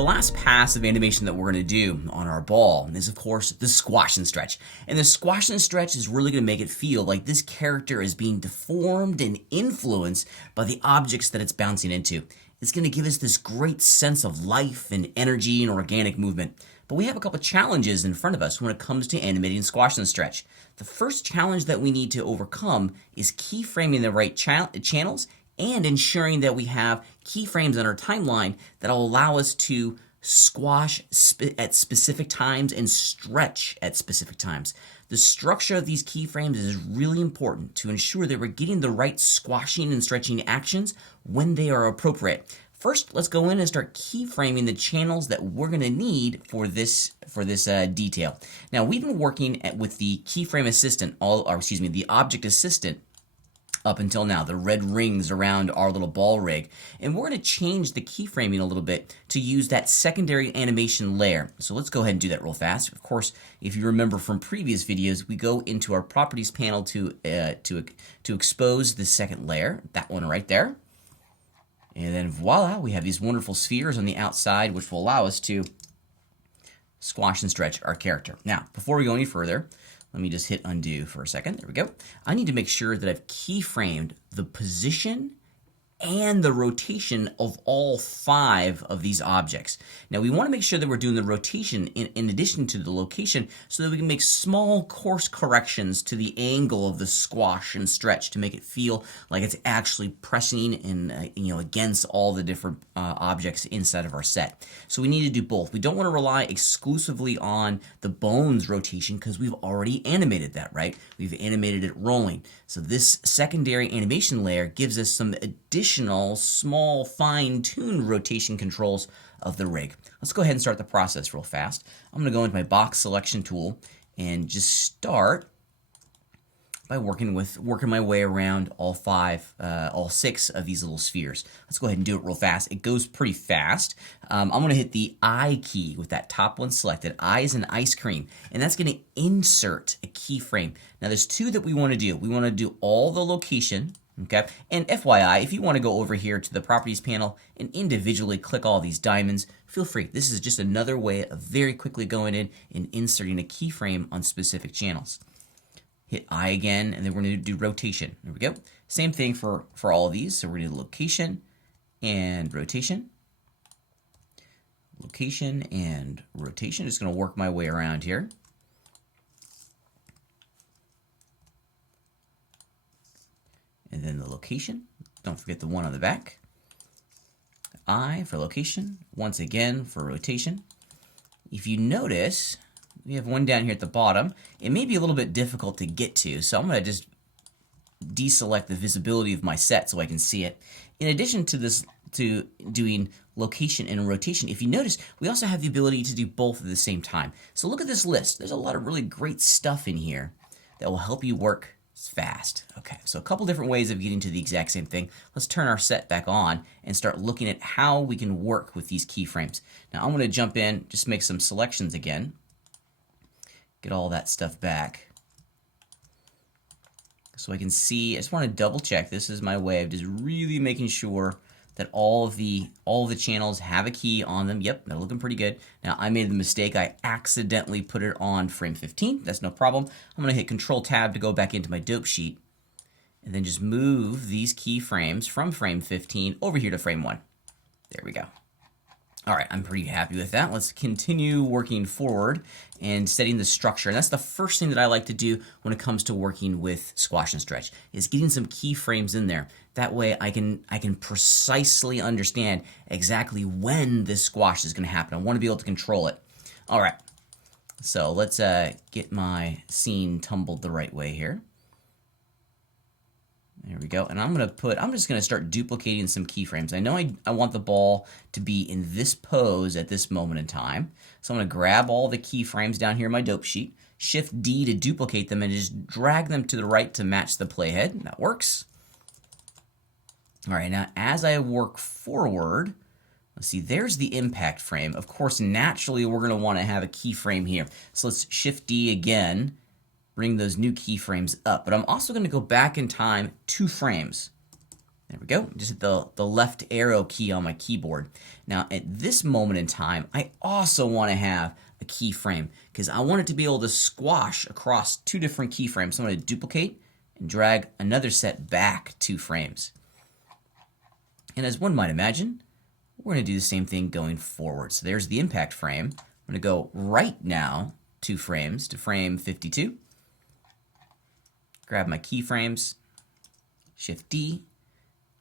The last passive animation that we're going to do on our ball is, of course, the squash and stretch. And the squash and stretch is really going to make it feel like this character is being deformed and influenced by the objects that it's bouncing into. It's going to give us this great sense of life and energy and organic movement. But we have a couple challenges in front of us when it comes to animating squash and stretch. The first challenge that we need to overcome is keyframing the right channels and ensuring that we have keyframes on our timeline that will allow us to squash at specific times and stretch at specific times. The structure of these keyframes is really important to ensure that we're getting the right squashing and stretching actions when they are appropriate. First, let's go in and start keyframing the channels that we're going to need for this detail. Now, we've been working with the keyframe assistant, the object assistant, up until now, the red rings around our little ball rig. And we're going to change the keyframing a little bit to use that secondary animation layer. So let's go ahead and do that real fast. Of course, if you remember from previous videos, we go into our properties panel to expose the second layer, that one right there. And then voila, we have these wonderful spheres on the outside, which will allow us to squash and stretch our character. Now, before we go any further, let me just hit undo for a second. There we go. I need to make sure that I've keyframed the position and the rotation of all 5 of these objects. Now we want to make sure that we're doing the rotation in addition to the location so that we can make small course corrections to the angle of the squash and stretch to make it feel like it's actually pressing in, against all the different objects inside of our set. So we need to do both. We don't want to rely exclusively on the bones rotation because we've already animated that, right? We've animated it rolling. So this secondary animation layer gives us some additional small fine-tuned rotation controls of the rig. Let's go ahead and start the process real fast. I'm going to go into my box selection tool and just start by working my way around all 6 of these little spheres. Let's go ahead and do it real fast. It goes pretty fast. I'm going to hit the I key with that top one selected. I is an ice cream, and that's going to insert a keyframe. Now there's 2 that we want to do. We want to do all the location. Okay, and FYI, if you want to go over here to the properties panel and individually click all these diamonds, feel free. This is just another way of very quickly going in and inserting a keyframe on specific channels. Hit I again, and then we're going to do rotation. There we go. Same thing for all of these. So we're going to do location and rotation. Location and rotation. Just going to work my way around here. And then the location. Don't forget the one on the back. I for location. Once again for rotation. If you notice, we have one down here at the bottom. It may be a little bit difficult to get to, so I'm going to just deselect the visibility of my set so I can see it. In addition to this, to doing location and rotation, if you notice, we also have the ability to do both at the same time. So look at this list. There's a lot of really great stuff in here that will help you work fast. Okay, so a couple different ways of getting to the exact same thing. Let's turn our set back on and start looking at how we can work with these keyframes. Now I'm going to jump in, just make some selections again. Get all that stuff back. So I can see, I just want to double check. This is my way of just really making sure that all of the channels have a key on them. Yep, they're looking pretty good. Now I made the mistake. I accidentally put it on frame 15. That's no problem. I'm going to hit Control Tab to go back into my dope sheet and then just move these keyframes from frame 15 over here to frame 1. There we go. All right, I'm pretty happy with that. Let's continue working forward and setting the structure. And that's the first thing that I like to do when it comes to working with squash and stretch, is getting some keyframes in there. That way I can precisely understand exactly when this squash is going to happen. I want to be able to control it. All right, so let's get my scene tumbled the right way here. There we go. And I'm just going to start duplicating some keyframes. I know I want the ball to be in this pose at this moment in time. So I'm going to grab all the keyframes down here in my dope sheet, Shift D to duplicate them, and just drag them to the right to match the playhead. That works. All right, now as I work forward, let's see, there's the impact frame. Of course, naturally, we're going to want to have a keyframe here. So let's Shift D again. Bring those new keyframes up. But I'm also going to go back in time 2 frames. There we go. Just hit the left arrow key on my keyboard. Now, at this moment in time, I also want to have a keyframe because I want it to be able to squash across 2 different keyframes. So I'm going to duplicate and drag another set back 2 frames. And as one might imagine, we're going to do the same thing going forward. So there's the impact frame. I'm going to go right now 2 frames to frame 52. Grab my keyframes, Shift D,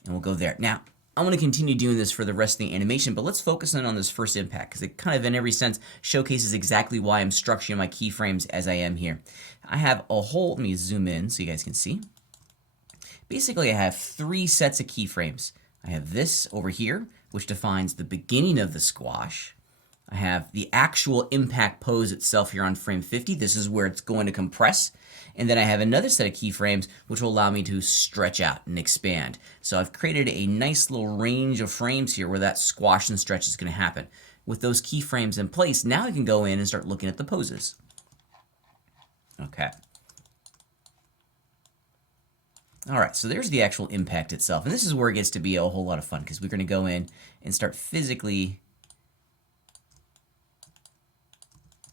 and we'll go there. Now, I'm going to continue doing this for the rest of the animation, but let's focus in on this first impact because it kind of in every sense showcases exactly why I'm structuring my keyframes as I am here. I have a whole, let me zoom in so you guys can see. Basically, I have 3 sets of keyframes. I have this over here, which defines the beginning of the squash. I have the actual impact pose itself here on frame 50. This is where it's going to compress. And then I have another set of keyframes which will allow me to stretch out and expand. So I've created a nice little range of frames here where that squash and stretch is going to happen. With those keyframes in place, now I can go in and start looking at the poses. Okay. All right, so there's the actual impact itself. And this is where it gets to be a whole lot of fun because we're going to go in and start physically.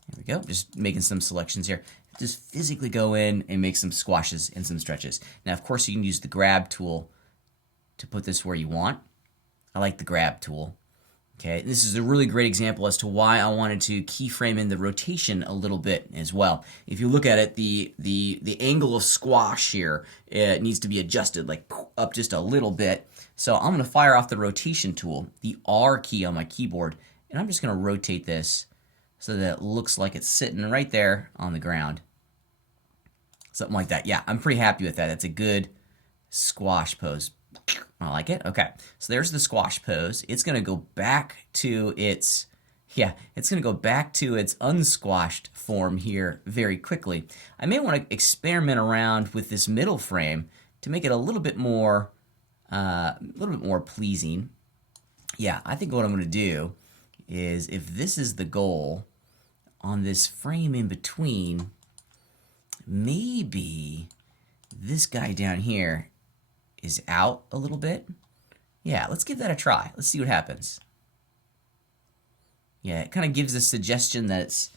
There we go, just making some selections here. Just physically go in and make some squashes and some stretches. Now, of course, you can use the grab tool to put this where you want. I like the grab tool. Okay, this is a really great example as to why I wanted to keyframe in the rotation a little bit as well. If you look at it, the angle of squash here, it needs to be adjusted like up just a little bit. So I'm going to fire off the rotation tool, the R key on my keyboard, and I'm just going to rotate this so that it looks like it's sitting right there on the ground. Something like that. Yeah, I'm pretty happy with that. That's a good squash pose. I like it. Okay, so there's the squash pose. It's going to go back to its, it's going to go back to its unsquashed form here very quickly. I may want to experiment around with this middle frame to make it a little bit more pleasing. Yeah, I think what I'm going to do is if this is the goal on this frame in between, maybe this guy down here is out a little bit. Yeah, let's give that a try. Let's see what happens. Yeah, it kind of gives a suggestion that it's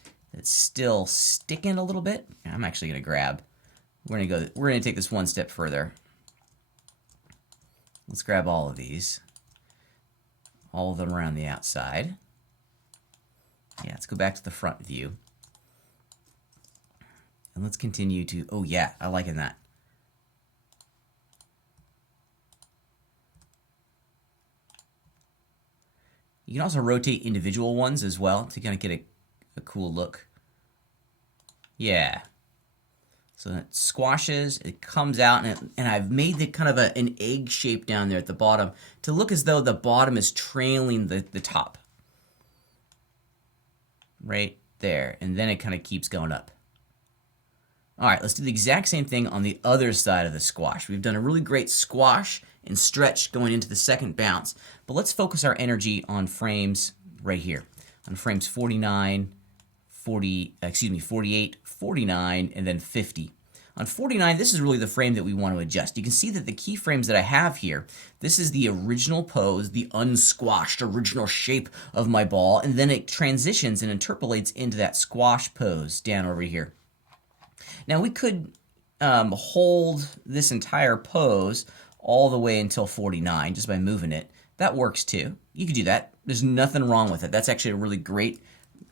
still sticking a little bit. I'm actually going to grab. We're going to take this one step further. Let's grab all of these. All of them around the outside. Yeah, let's go back to the front view. And let's continue to, oh yeah, I like that. You can also rotate individual ones as well to kind of get a cool look. Yeah. So it squashes, it comes out, and I've made it kind of an egg shape down there at the bottom to look as though the bottom is trailing the top. Right there. And then it kind of keeps going up. All right, let's do the exact same thing on the other side of the squash. We've done a really great squash and stretch going into the second bounce, but let's focus our energy on frames right here, on frames 48, 49, and then 50. On 49, this is really the frame that we want to adjust. You can see that the keyframes that I have here, this is the original pose, the unsquashed original shape of my ball, and then it transitions and interpolates into that squash pose down over here. Now we could hold this entire pose all the way until 49 just by moving it. That works too. You could do that. There's nothing wrong with it. That's actually a really great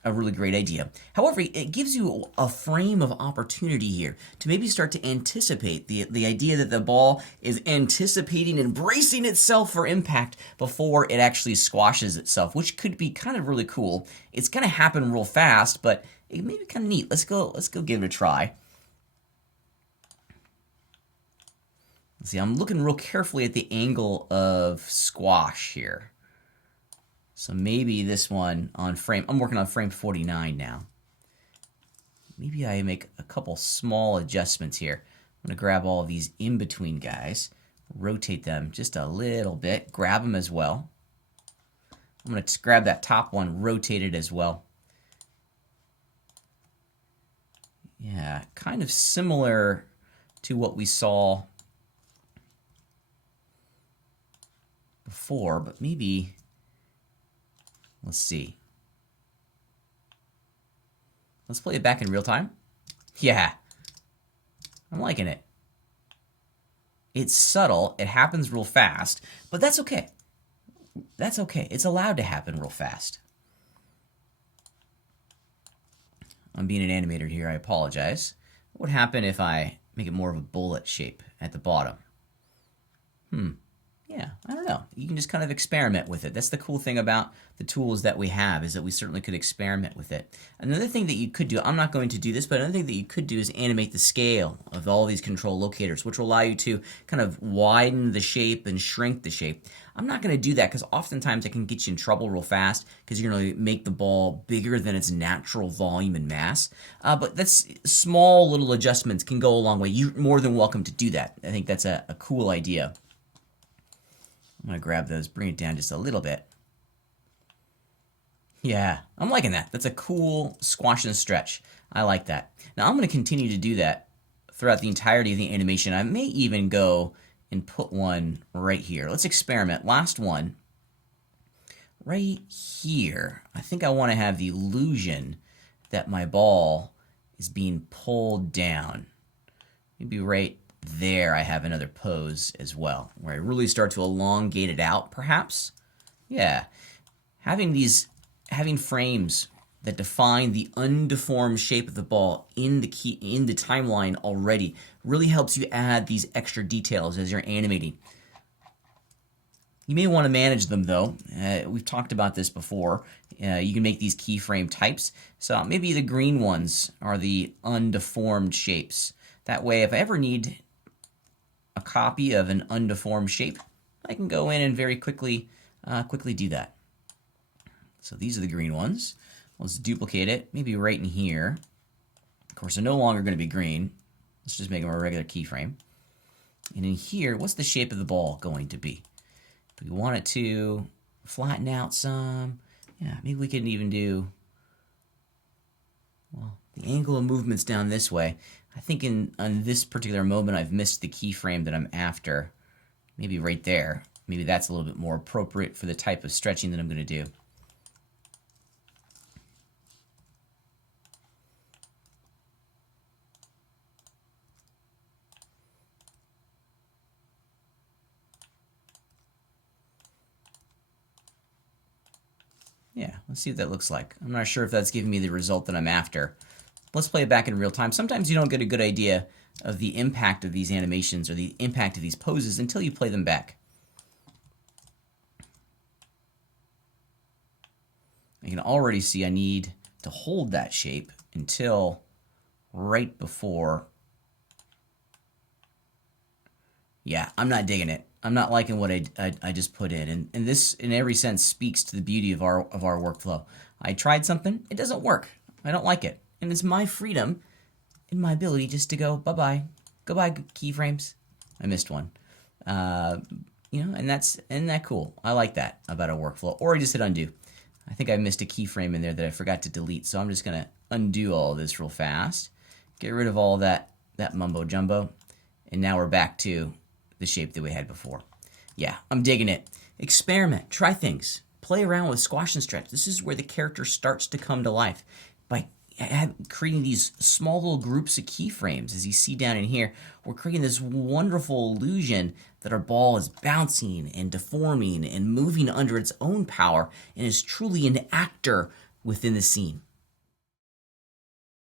idea. However, it gives you a frame of opportunity here to maybe start to anticipate the idea that the ball is anticipating and bracing itself for impact before it actually squashes itself, which could be kind of really cool. It's going to happen real fast, but it may be kind of neat. Let's go give it a try. See, I'm looking real carefully at the angle of squash here. So maybe this one on frame, I'm working on frame 49 now. Maybe I make a couple small adjustments here. I'm going to grab all of these in-between guys, rotate them just a little bit, grab them as well. I'm going to grab that top one, rotate it as well. Yeah, kind of similar to what we saw before, but maybe, let's see. Let's play it back in real time. Yeah, I'm liking it. It's subtle, it happens real fast, but that's okay. That's okay. It's allowed to happen real fast. I'm being an animator here, I apologize. What would happen if I make it more of a bullet shape at the bottom? Yeah, I don't know. You can just kind of experiment with it. That's the cool thing about the tools that we have, is that we certainly could experiment with it. Another thing that you could do, I'm not going to do this, but another thing that you could do is animate the scale of all these control locators, which will allow you to kind of widen the shape and shrink the shape. I'm not going to do that because oftentimes it can get you in trouble real fast because you're going to make the ball bigger than its natural volume and mass. But that's small little adjustments can go a long way. You're more than welcome to do that. I think that's a cool idea. I'm going to grab those, bring it down just a little bit. Yeah, I'm liking that. That's a cool squash and stretch. I like that. Now I'm going to continue to do that throughout the entirety of the animation. I may even go and put one right here. Let's experiment. Last one. Right here. I think I want to have the illusion that my ball is being pulled down. Maybe right there I have another pose as well, where I really start to elongate it out, perhaps. Yeah. Having frames that define the undeformed shape of the ball in the timeline already really helps you add these extra details as you're animating. You may want to manage them though. We've talked about this before. You can make these keyframe types. So maybe the green ones are the undeformed shapes. That way, if I ever need a copy of an undeformed shape, I can go in and very quickly do that. So these are the green ones. Let's duplicate it, maybe right in here. Of course, they're no longer going to be green. Let's just make them a regular keyframe. And in here, what's the shape of the ball going to be? If we want it to flatten out some, yeah, maybe we can even do, well, the angle of movement's down this way. I think on this particular moment, I've missed the keyframe that I'm after. Maybe right there. Maybe that's a little bit more appropriate for the type of stretching that I'm going to do. Yeah, let's see what that looks like. I'm not sure if that's giving me the result that I'm after. Let's play it back in real time. Sometimes you don't get a good idea of the impact of these animations or the impact of these poses until you play them back. I can already see I need to hold that shape until right before. Yeah, I'm not digging it. I'm not liking what I just put in. And this, in every sense, speaks to the beauty of our workflow. I tried something. It doesn't work. I don't like it. And it's my freedom and my ability just to go, bye-bye. Goodbye, keyframes. I missed one. You know, and isn't that cool? I like that about a workflow. Or I just hit undo. I think I missed a keyframe in there that I forgot to delete. So I'm just going to undo all of this real fast. Get rid of all that mumbo jumbo. And now we're back to the shape that we had before. Yeah, I'm digging it. Experiment. Try things. Play around with squash and stretch. This is where the character starts to come to life. By creating these small little groups of keyframes, as you see down in here, we're creating this wonderful illusion that our ball is bouncing and deforming and moving under its own power and is truly an actor within the scene.